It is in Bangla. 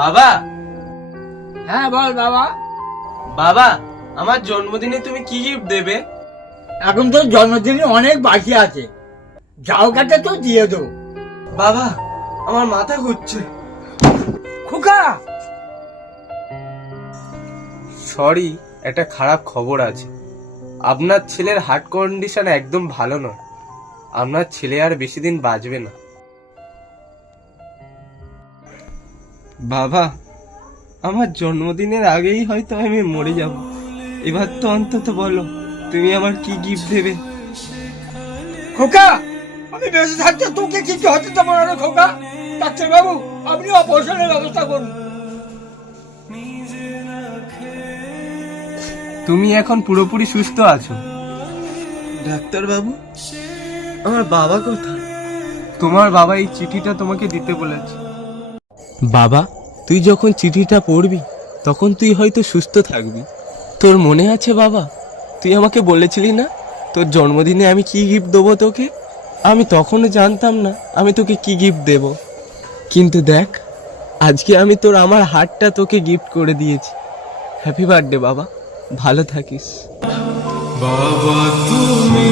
বাবা। হ্যাঁ বল বাবা। বাবা, আমার জন্মদিনে তুমি কি গিফট দেবে? এখন তোর জন্মদিনে অনেক বাকি আছে, যাও কাটে তো দিয়ে দেবো। বাবা, আমার মাথা ঘুরছে। খোকা, সরি, একটা খারাপ খবর আছে। আপনার ছেলের হার্ট কন্ডিশন একদম ভালো নয়। আপনার ছেলে আর বেশি দিন বাঁচবে না। বাবা, আমার জন্মদিনের আগেই হয়তো আমি মরে যাব। এবার তো অন্তত বলো, তুমি আমার কি গিফট দেবে? খোকা, আমি বেঁচে থাকতে তোকে কিছু হতে দেবো না রে খোকা। ডাক্তার বাবু, আপনি অপারেশনের ব্যবস্থা করুন। তুমি এখন পুরোপুরি সুস্থ আছো? ডাক্তার বাবু, আমার বাবা কোথায়? তোমার বাবা এই চিঠিটা তোমাকে দিতে বলেছে। বাবা, তুই যখন চিঠিটা পড়বি তখন তুই হয়তো সুস্থ থাকবি। তোর মনে আছে বাবা, তুই আমাকে বলেছিলি না তোর জন্মদিনে আমি কি গিফট দেবো তোকে? আমি তখনও জানতাম না আমি তোকে কি গিফট দেব, কিন্তু দেখ আজকে আমি তোর আমার হার্টটা তোকে গিফট করে দিয়েছি। হ্যাপি বার্থডে বাবা, ভালো থাকিস। বাবা তুমি